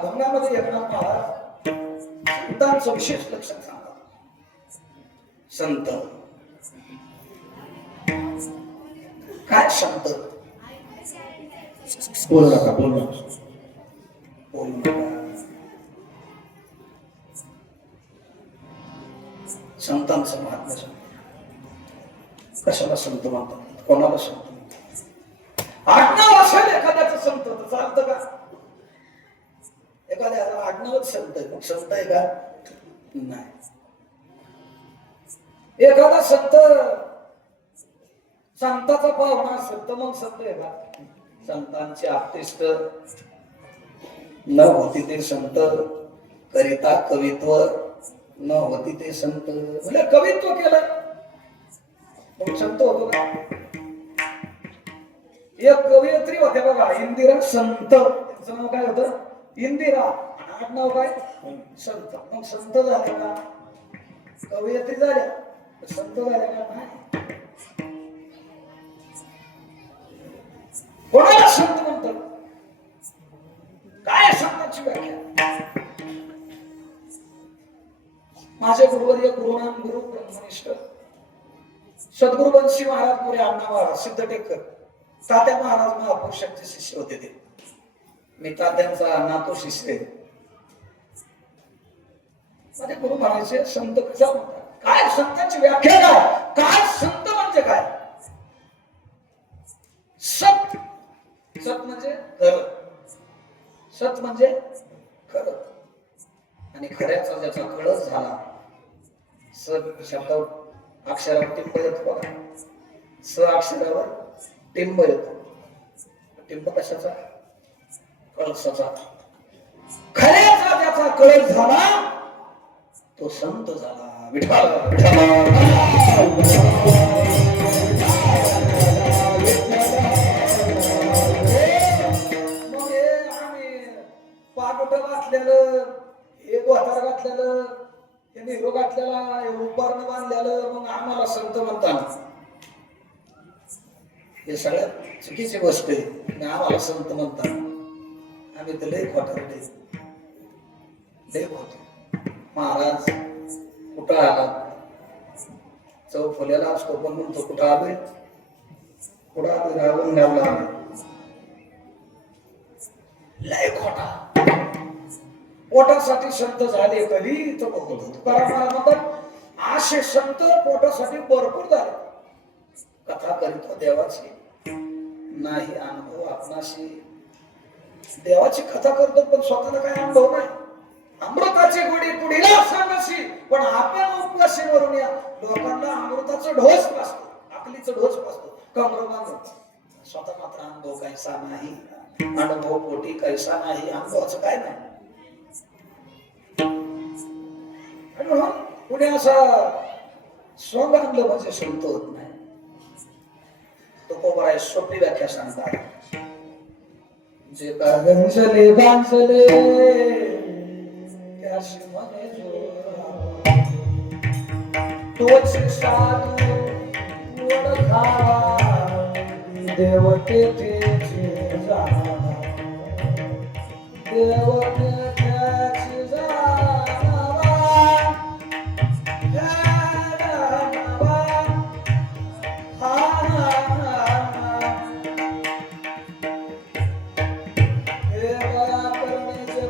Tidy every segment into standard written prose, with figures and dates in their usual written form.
अभंगामध्ये एकनाथ महाराज संतांचं विशेष लक्षण सांगतात. संत काय संत बोलू नका, बोलू नका. संतांचं महात्म्य सांगतात. कशाला संत म्हणतात, कोणाला संत म्हणतात? आडनाव असेल एखाद्याचं संत तर चालतं का? एखाद्याला आडनावच संत आहे, मग संत आहे का? नाही. एखादा संत संताचा पाहुणा असेल तर मग संत आहे का? संतांचे आप्तेष्ट न होती ते संत, करिता कवित्व न होती ते संत. म्हणजे कवित्व केलं मग संत होतो का? एक कवयित्री होत्या बघा, इंदिरा संत. त्यांचं नाव काय होतं? इंदिरा. आडनाव काय? संत. मग संत झाले का? कवयित्री झाल्या, संत झाल्या का? नाही. कोणाला संत म्हणतात? काय संतांची व्याख्या? माझे गुरुवर्य गुरुनाम गुरु ब्रह्मनिष्ठ सद्गुरु बंशी महाराज पुरे अण्णा महाराज सिद्धटेकर तात्या महाराज महापुरुषांचे शिष्य होते. ते मी तात्यांचा नातो शिष्य आहे. माझे गुरु म्हणायचे संत कसा म्हणतात? काय संतांची व्याख्या काय? काय संत म्हणजे काय? सत. सत म्हणजे खरं. सत म्हणजे खरं. आणि खऱ्याचा ज्याचा कळस झाला, सत शब्दावर अक्षरावर टिंब येतो बघा. स अक्षरावर टिंब येतो. टिंब कशाचा? कळसाचा. खऱ्याचा ज्याचा कळस झाला तो संत झाला. विठ्ठल मग हे आम्ही पागोट घातलेलं, हे गोहार घातलेलं, हे निरो घातलेला, हे उपारण बांधलेलं, मग आम्हाला संत म्हणतात. हे सगळ्यात चुकीची गोष्ट आहे. आम्हाला संत म्हणतात. आम्ही तर लय खोटारडे, लय खोटे. महाराज कुठं आलात? चौफुल्याला असतो पण म्हणतो कुठं आलोय? कुठं आलोय? रावण गावला आलोय. लय खोटा. पोटासाठी संत झाले कधी तर बघतो. तुकाराम महाराज म्हणतात असे संत पोटासाठी भरपूर झाले. कथा करीतो देवाची नाही अनुभव आपणाशी. देवाची कथा करतो पण स्वतःला काय अनुभव नाही. अमृताची गोडी पुढीला सांगाशी पण आपण उपवाशीवरून या लोकांना अमृताचं ढोस पासतो, अकलीचं ढोस पासतो, कमर बांधून. स्वतः मात्र अनुभव कैसा नाही, अनुभव पोटी कैसा नाही, अनुभवाचं काय नाही. म्हणून पुढे असा सोंग आणलं म्हणजे संत होत नाही. तुकोबाराय सोपी व्याख्या सांगतात. जे का गंजले बांजले त्याशी म्हणे जोरा, तोच साधू ओळखावा, देवते तेचे जाणा, देवते त्याची जाणावा, जाणावा.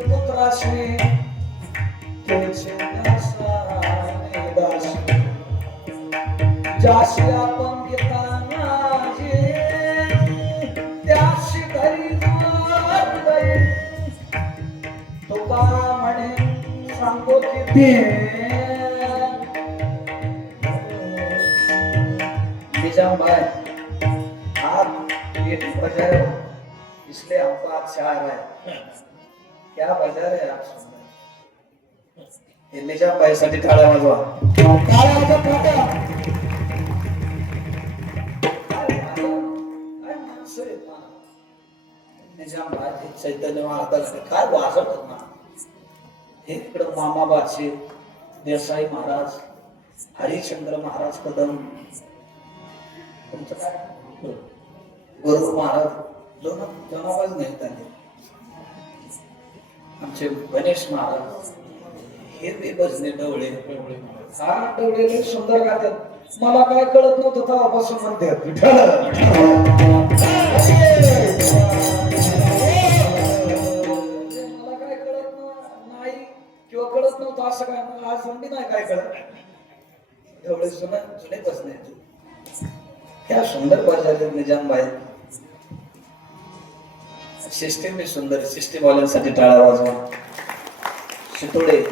पुत्राशी त्याचे जाशी आपण घेताना त्याशी घरी तुका म्हणे सांगो किती निजाम भाई आप ये बजा रहे हो इसलिए हमको आपसे आ रहा है. क्या बजा रहे आप? सुंदर. हे निजाम भाई साठी टाळ्या वाजवा. टाळ्या वाजवा. निजाम भाई चैतन्य महाराज काय वाजवतात ना. इकडं मामा बाचे देसाई महाराज हरिश्चंद्र महाराज कदम तुमचं काय गुरु महाराज दोन जमाबाज नाहीत आले आमचे गणेश महाराज हे बी भजने डवळे हा डवळे लय सुंदर गातात मला काय कळत नव्हतं तेव्हापासून म्हणतात मला काय कळत नाही किंवा कळत नव्हतं असं काय मला आज समजी नाही काय कळत डवळे जुने भजने क्या सुंदर बजावले निजाम बाहेर सिस्टीम भी सुंदर सिस्टीम वाल्यांसाठी टाळा वाजवा शितोडे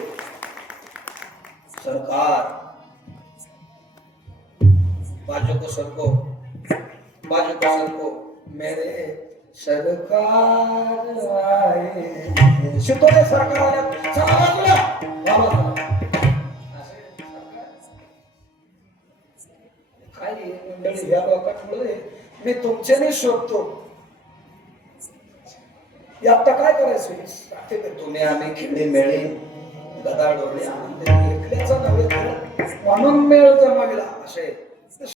सरकार बाजू को सरको मेरे सरकार आए शितोडे सरकार आले काय मंडळी या लोकांमुळे मी तुमच्याने शोधतो आता काय करायचं तुम्ही आम्ही खेळी मेळी गदाडोळे आनंद एकल्याचा नव्हे म्हणून मेळ जमाविला असे